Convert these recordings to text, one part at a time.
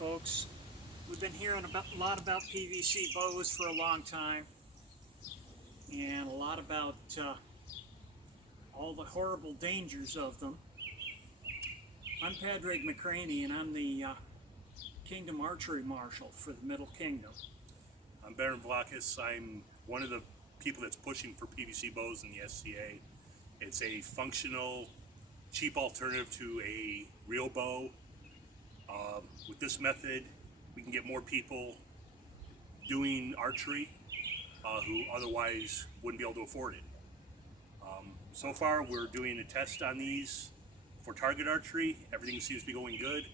folks. We've been hearing a lot about PVC bows for a long time, and a lot about all the horrible dangers of them. I'm Padraig McCraney, and I'm the Kingdom Archery Marshal for the Middle Kingdom. I'm Baron Vlakis. I'm one of the people that's pushing for PVC bows in the SCA. It's a functional, cheap alternative to a real bow. With this method, we can get more people doing archery who otherwise wouldn't be able to afford it. So far, we're doing a test on these for target archery. Everything seems to be going good,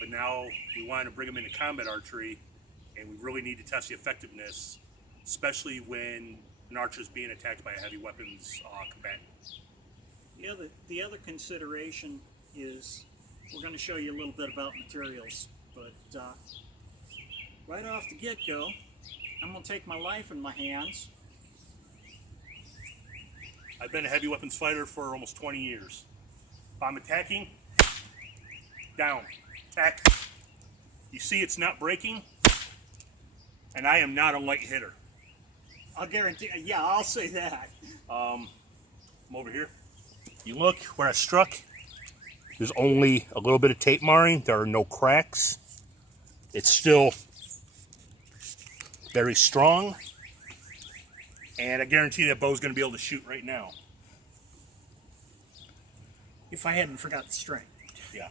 but now we want to bring them into combat archery, and we really need to test the effectiveness, especially when an archer is being attacked by a heavy weapons combatant. The other consideration is we're going to show you a little bit about materials, but right off the get-go, I'm going to take my life in my hands. I've been a heavy weapons fighter for almost 20 years. If I'm attacking, down, attack. You see it's not breaking, and I am not a light hitter. I'll guarantee, yeah, I'll say that. I'm over here. You look where I struck, there's only a little bit of tape marring. There are no cracks. It's still very strong, and I guarantee that bow's going to be able to shoot right now. If I hadn't forgot the string. Yeah.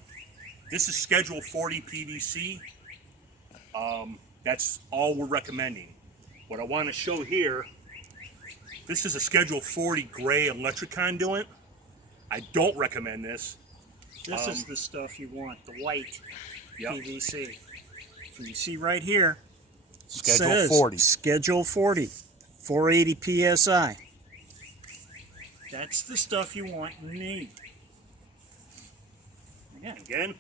This is Schedule 40 PVC. That's all we're recommending. What I want to show here, this is a Schedule 40 gray electric conduit. I don't recommend this. This is the stuff you want, the white Yep. PVC. So you see right here, Schedule 40. Schedule 40, 480 PSI. That's the stuff you want and need. Again.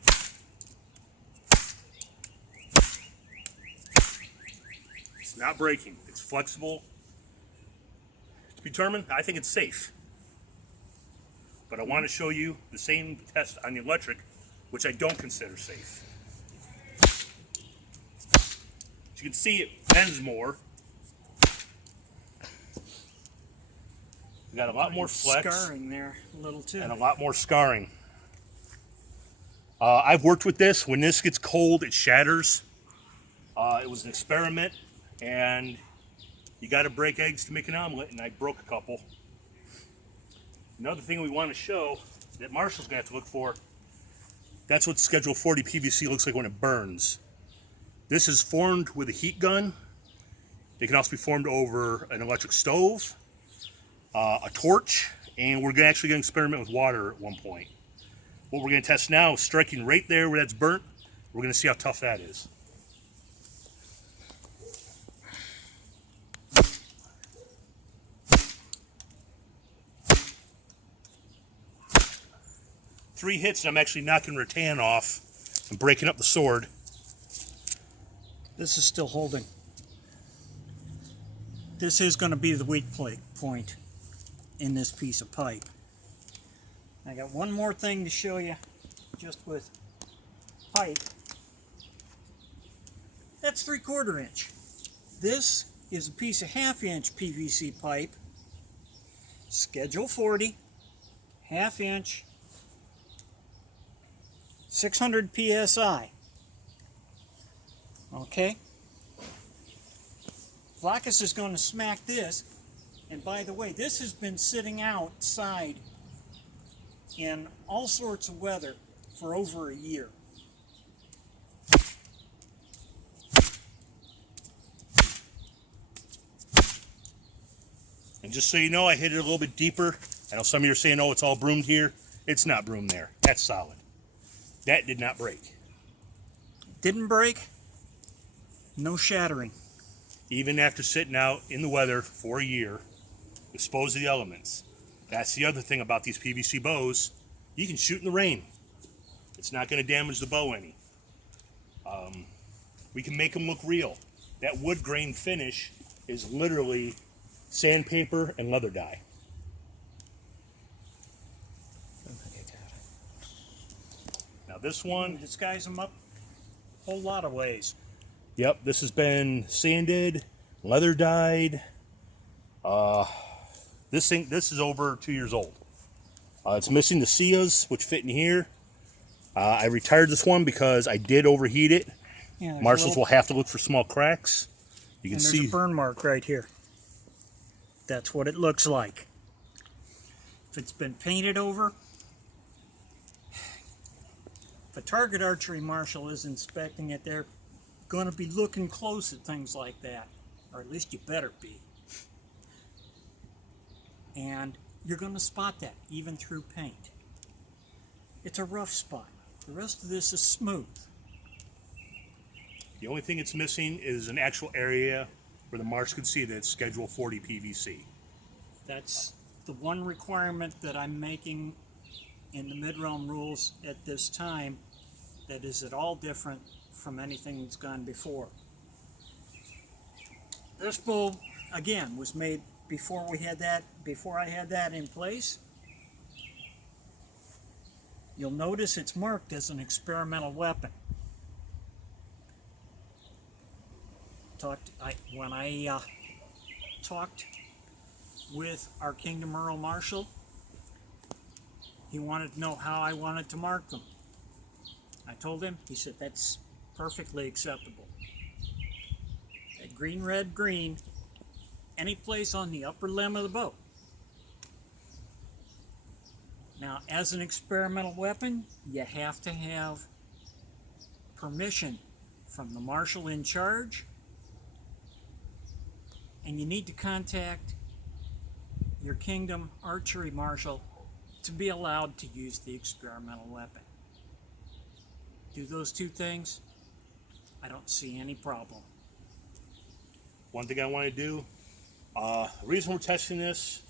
It's not breaking. It's flexible. To be determined, I think it's safe. But I want to show you the same test on the electric, which I don't consider safe. As you can see, it bends more. We got a lot more flex. Scarring there a little too. And a lot more scarring. I've worked with this. When this gets cold, it shatters. It was an experiment, and you got to break eggs to make an omelet, and I broke a couple. Another thing we want to show that Marshall's going to have to look for, that's what Schedule 40 PVC looks like when it burns. This is formed with a heat gun. It can also be formed over an electric stove, a torch, and we're actually going to experiment with water at one point. What we're going to test now is striking right there where that's burnt. We're going to see how tough that is. Three hits and I'm actually knocking rattan off and breaking up the sword. This is still holding. This is going to be the weak point in this piece of pipe. I got one more thing to show you just with pipe. That's 3/4 inch. This is a piece of 1/2 inch PVC pipe, Schedule 40, 1/2 inch, 600 PSI. Okay? Vlakis is going to smack this, and by the way, this has been sitting outside in all sorts of weather for over a year. And just so you know, I hit it a little bit deeper. I know some of you are saying, oh, it's all broomed here. It's not broomed there. That's solid. That did not break. Didn't break, no shattering. Even after sitting out in the weather for a year, exposed to the elements. That's the other thing about these PVC bows. You can shoot in the rain. It's not going to damage the bow any. We can make them look real. That wood grain finish is literally sandpaper and leather dye. Now this one, disguise them up. whole lot of ways. Yep, this has been sanded, leather dyed. This is over 2 years old. It's missing the Sias, which fit in here. I retired this one because I did overheat it. Yeah, Marshals will have to look for small cracks. You can and see there's a burn mark right here. That's what it looks like. If it's been painted over, if a target archery marshal is inspecting it, they're going to be looking close at things like that, or at least you better be. And you're going to spot that even through paint. It's a rough spot. The rest of this is smooth. the only thing it's missing is an actual area where the marks can see that it's Schedule 40 PVC. That's the one requirement that I'm making in the mid-realm rules at this time that is at all different from anything that's gone before. This bow, again, was made before I had that in place. You'll notice it's marked as an experimental weapon. When I talked with our Kingdom Earl Marshal, he wanted to know how I wanted to mark them. I told him, he said, that's perfectly acceptable. That green, red, green, any place on the upper limb of the bow. Now, as an experimental weapon, you have to have permission from the marshal in charge, and you need to contact your Kingdom Archery Marshal to be allowed to use the experimental weapon. Do those two things, I don't see any problem. One thing I want to do, the reason we're testing this,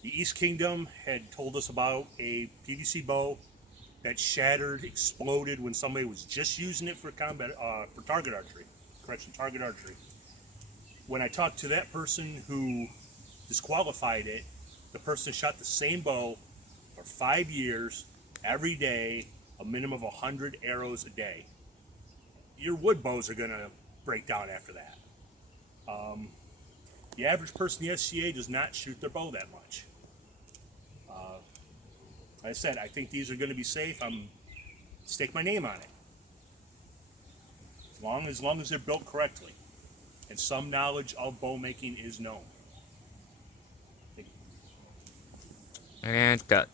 the East Kingdom had told us about a PVC bow that shattered, exploded when somebody was just using it for combat, for target archery. Target archery. When I talked to that person who disqualified it, the person shot the same bow for 5 years, every day, a minimum of 100 arrows a day. Your wood bows are gonna break down after that. The average person in the SCA does not shoot their bow that much. Like I said, I think these are going to be safe. Stake my name on it. As long as they're built correctly, and some knowledge of bow making is known. And cut.